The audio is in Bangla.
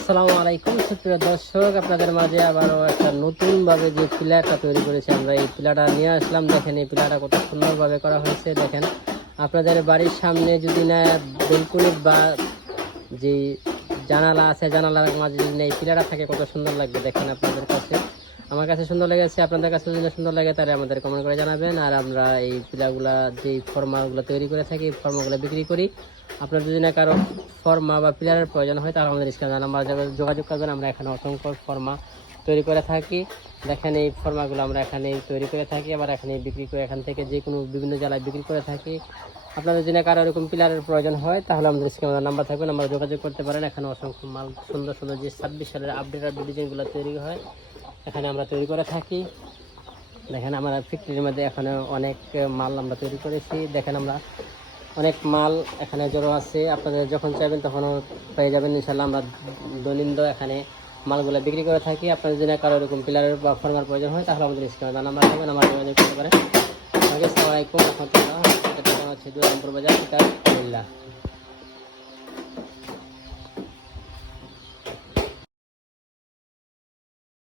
আসসালামু আলাইকুম সুপ্রিয় দর্শক, আপনাদের মাঝে আবারও একটা নতুনভাবে যে পিলারটা তৈরি করেছি আমরা, এই পিলারটা নিয়ে আসলাম। দেখেন এই পিলারটা কত সুন্দরভাবে করা হয়েছে। দেখেন আপনাদের বাড়ির সামনে যদি না বেলকুনি বা যে জানালা আছে, জানালার মাঝে যদি না এই পিলারটা থাকে কত সুন্দর লাগবে। দেখেন আপনাদের কাছে, আমার কাছে সুন্দর লেগেছে, আপনাদের কাছে যদি সুন্দর লাগে তাহলে আমাদের কমেন্ট করে জানাবেন। আর আমরা এই পিলারগুলা যে ফর্মাগুলো তৈরি করে থাকি, এই ফর্মাগুলো বিক্রি করি। আপনার যদি না কারো ফর্মা বা পিলারের প্রয়োজন হয় তাহলে আমাদের স্ক্রিনে নাম্বার যোগাযোগ করবেন। আমরা এখানে অসংখ্য ফর্মা তৈরি করে থাকি। দেখেন এই ফর্মাগুলো আমরা এখানে তৈরি করে থাকি, আবার এখানে বিক্রি করে, এখান থেকে যে কোনো বিভিন্ন জেলায় বিক্রি করে থাকি। আপনাদের যদি কারো এরকম পিলারের প্রয়োজন হয় তাহলে আমাদের স্ক্রিনে নাম্বার থাকবে, আমরা যোগাযোগ করতে পারেন। এখানে অসংখ্য মাল সুন্দর সুন্দর যে 26 সালের আপডেটেড ডিজাইনগুলো তৈরি হয় এখানে আমরা তৈরি করে থাকি। দেখেন আমার ফ্যাক্টরির মধ্যে এখানে অনেক মাল আমরা তৈরি করেছি। দেখেন আমরা অনেক মাল এখানে জড়ো আছে, আপনাদের যখন চাইবেন তখনও পেয়ে যাবেন ইনশাল্লাহ। আমরা দৈনন্দিন এখানে মালগুলো বিক্রি করে থাকি। আপনাদের যদি কারো এরকম পিলারের বা ফর্মার প্রয়োজন হয় তাহলে আমাদের স্ক্রিনে নাম্বার থাকবেন, আমার যোগাযোগ করতে পারেন। আসসালামু আলাইকুম রহমতুল্লাহ। এটা হচ্ছে দুরামপুর বাজার, কুমিল্লা।